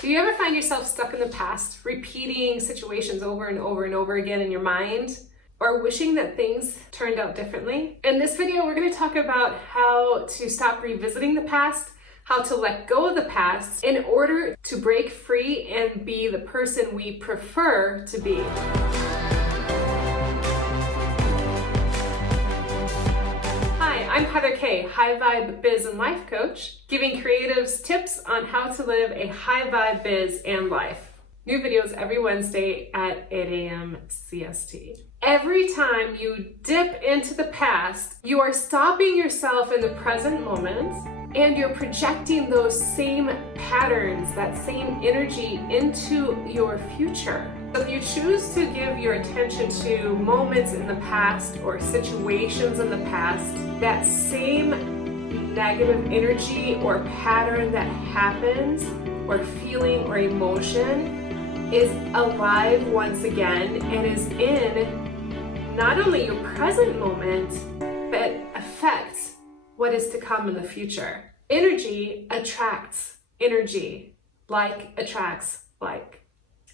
Do you ever find yourself stuck in the past, repeating situations over and over and over again in your mind, or wishing that things turned out differently? In this video, we're going to talk about how to stop revisiting the past, how to let go of the past in order to break free and be the person we prefer to be. I'm Heather Kaye, high vibe biz and life coach, giving creatives tips on how to live a high vibe biz and life. New videos every Wednesday at 8 a.m. CST. Every time you dip into the past, you are stopping yourself in the present moment and you're projecting those same patterns, that same energy into your future. If you choose to give your attention to moments in the past or situations in the past, that same negative energy or pattern that happens, or feeling or emotion, is alive once again and is in not only your present moment, but affects what is to come in the future. Energy attracts energy. Like attracts like.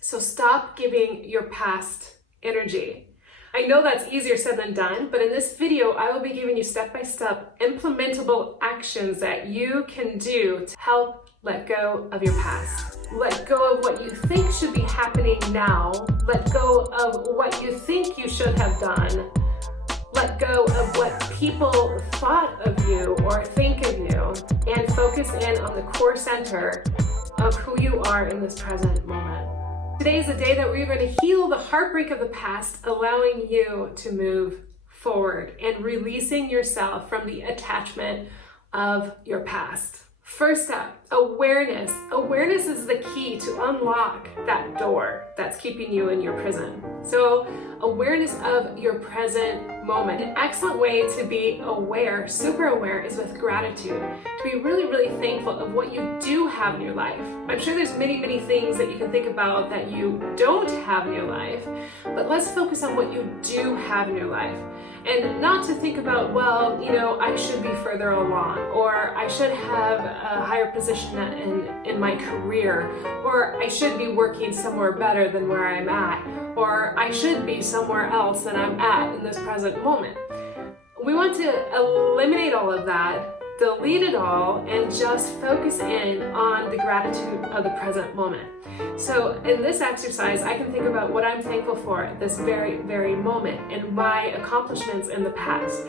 So stop giving your past energy. I know that's easier said than done, but in this video, I will be giving you step-by-step implementable actions that you can do to help let go of your past. Let go of what you think should be happening now. Let go of what you think you should have done. Let go of what people thought of you or think of you, and focus in on the core center of who you are in this present moment. Today is the day that we're going to heal the heartbreak of the past, allowing you to move forward and releasing yourself from the attachment of your past. First up, awareness. Awareness is the key to unlock that door that's keeping you in your prison. So awareness of your present moment. An excellent way to be aware, super aware, is with gratitude. To be really, really thankful of what you do have in your life. I'm sure there's many, many things that you can think about that you don't have in your life, but let's focus on what you do have in your life. And not to think about, well, I should be further along, or I should have a higher position in my career, or I should be working somewhere better than where I'm at, or I should be somewhere else than I'm at in this present moment. We want to eliminate all of that, delete it all, and just focus in on the gratitude of the present moment. So in this exercise, I can think about what I'm thankful for at this very, very moment and my accomplishments in the past.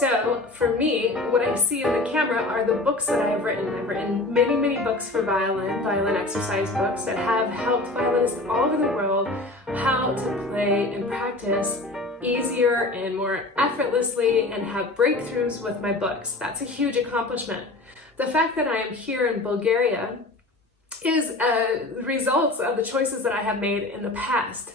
So for me, what I see in the camera are the books that I've written. I've written many, many books for violin exercise books that have helped violinists all over the world how to play and practice easier and more effortlessly and have breakthroughs with my books. That's a huge accomplishment. The fact that I am here in Bulgaria is results of the choices that I have made in the past.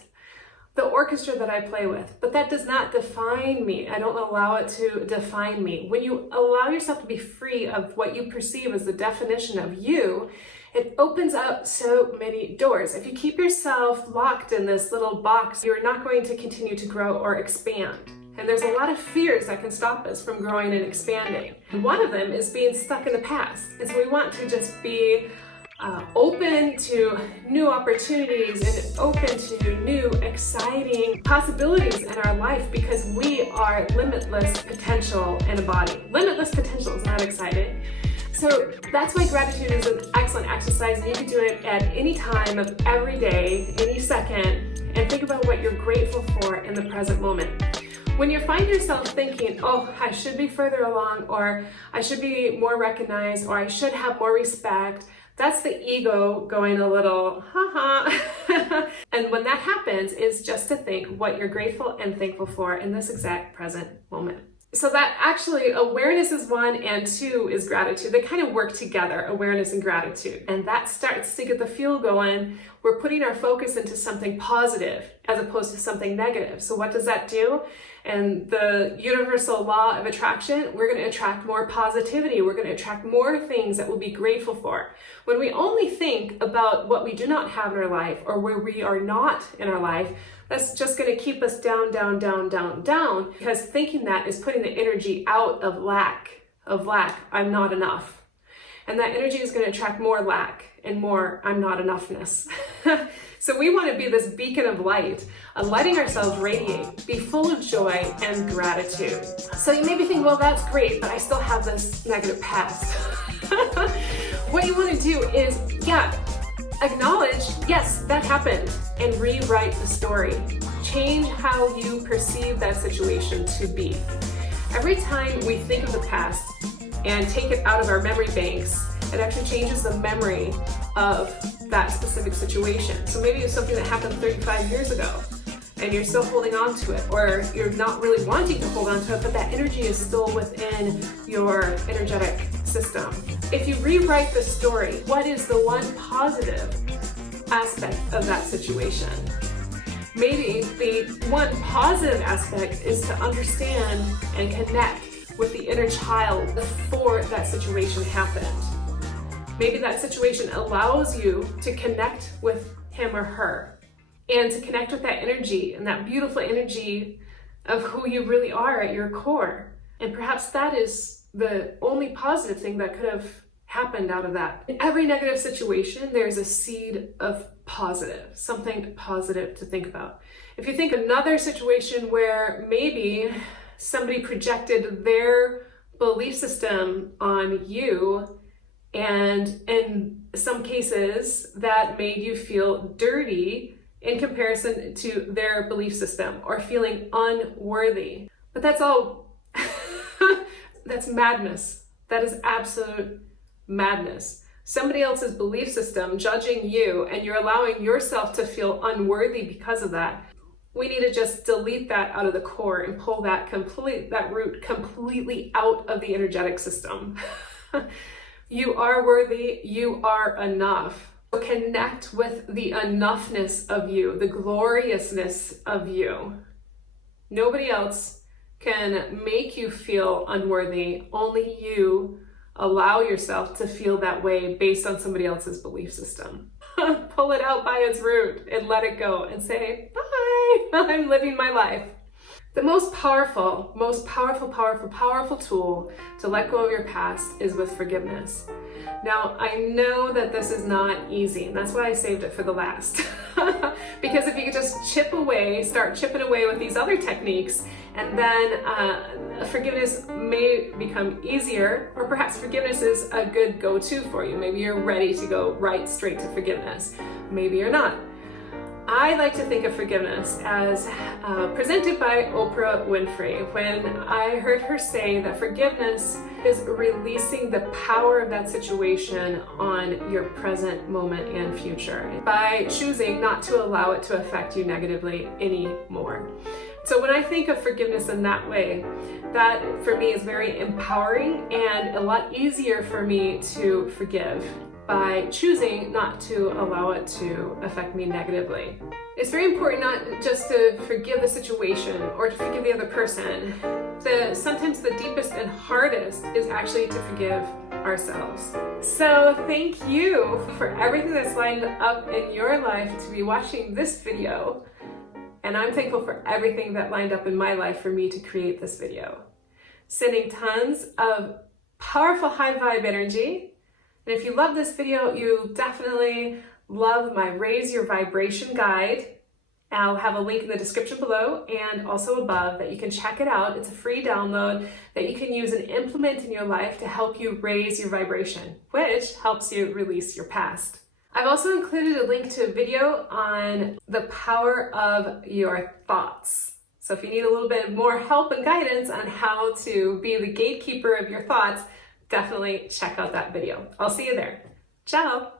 The orchestra that I play with, but that does not define me. I don't allow it to define me. When you allow yourself to be free of what you perceive as the definition of you, it opens up so many doors. If you keep yourself locked in this little box, you're not going to continue to grow or expand. And there's a lot of fears that can stop us from growing and expanding. And one of them is being stuck in the past. And so we want to just be open to new opportunities and open to new exciting possibilities in our life, because we are limitless potential in a body. Limitless potential is not exciting. So that's why gratitude is an excellent exercise, and you can do it at any time of every day, any second, and think about what you're grateful for in the present moment. When you find yourself thinking, oh, I should be further along, or I should be more recognized, or I should have more respect, that's the ego going a little, And when that happens, is just to think what you're grateful and thankful for in this exact present moment. So that actually, awareness is one, and two is gratitude. They kind of work together, awareness and gratitude. And that starts to get the fuel going. We're putting our focus into something positive as opposed to something negative. So what does that do? And the universal law of attraction, we're going to attract more positivity. We're going to attract more things that we'll be grateful for. When we only think about what we do not have in our life, or where we are not in our life, that's just going to keep us down, down, down, down, down, because thinking that is putting the energy out of lack, I'm not enough. And that energy is going to attract more lack. and more I'm not enoughness. So we want to be this beacon of light, letting ourselves radiate, be full of joy and gratitude. So you may be thinking, well, that's great, but I still have this negative past. What you want to do is, acknowledge, yes, that happened, and rewrite the story. Change how you perceive that situation to be. Every time we think of the past and take it out of our memory banks, it actually changes the memory of that specific situation. So maybe it's something that happened 35 years ago and you're still holding on to it, or you're not really wanting to hold on to it, but that energy is still within your energetic system. If you rewrite the story, what is the one positive aspect of that situation? Maybe the one positive aspect is to understand and connect with the inner child before that situation happened. Maybe that situation allows you to connect with him or her and to connect with that energy and that beautiful energy of who you really are at your core. And perhaps that is the only positive thing that could have happened out of that. In every negative situation, there's a seed of positive, something positive to think about. If you think another situation where maybe somebody projected their belief system on you, and in some cases that made you feel dirty in comparison to their belief system, or feeling unworthy. But that's all, that's madness. That is absolute madness. Somebody else's belief system judging you, and you're allowing yourself to feel unworthy because of that. We need to just delete that out of the core and pull that root completely out of the energetic system. You are worthy, you are enough. Connect with the enoughness of you, the gloriousness of you. Nobody else can make you feel unworthy. Only you allow yourself to feel that way based on somebody else's belief system. Pull it out by its root and let it go and say, bye, I'm living my life. The most powerful tool to let go of your past is with forgiveness. Now, I know that this is not easy, and that's why I saved it for the last. Because if you could just start chipping away with these other techniques, and then forgiveness may become easier, or perhaps forgiveness is a good go-to for you. Maybe you're ready to go right straight to forgiveness. Maybe you're not. I like to think of forgiveness as presented by Oprah Winfrey, when I heard her say that forgiveness is releasing the power of that situation on your present moment and future by choosing not to allow it to affect you negatively anymore. So when I think of forgiveness in that way, that for me is very empowering and a lot easier for me to forgive by choosing not to allow it to affect me negatively. It's very important not just to forgive the situation or to forgive the other person. Sometimes the deepest and hardest is actually to forgive ourselves. So thank you for everything that's lined up in your life to be watching this video. And I'm thankful for everything that lined up in my life for me to create this video. Sending tons of powerful high vibe energy. And if you love this video, you definitely love my Raise Your Vibration guide. I'll have a link in the description below and also above that you can check it out. It's a free download that you can use and implement in your life to help you raise your vibration, which helps you release your past. I've also included a link to a video on the power of your thoughts. So if you need a little bit more help and guidance on how to be the gatekeeper of your thoughts, definitely check out that video. I'll see you there. Ciao.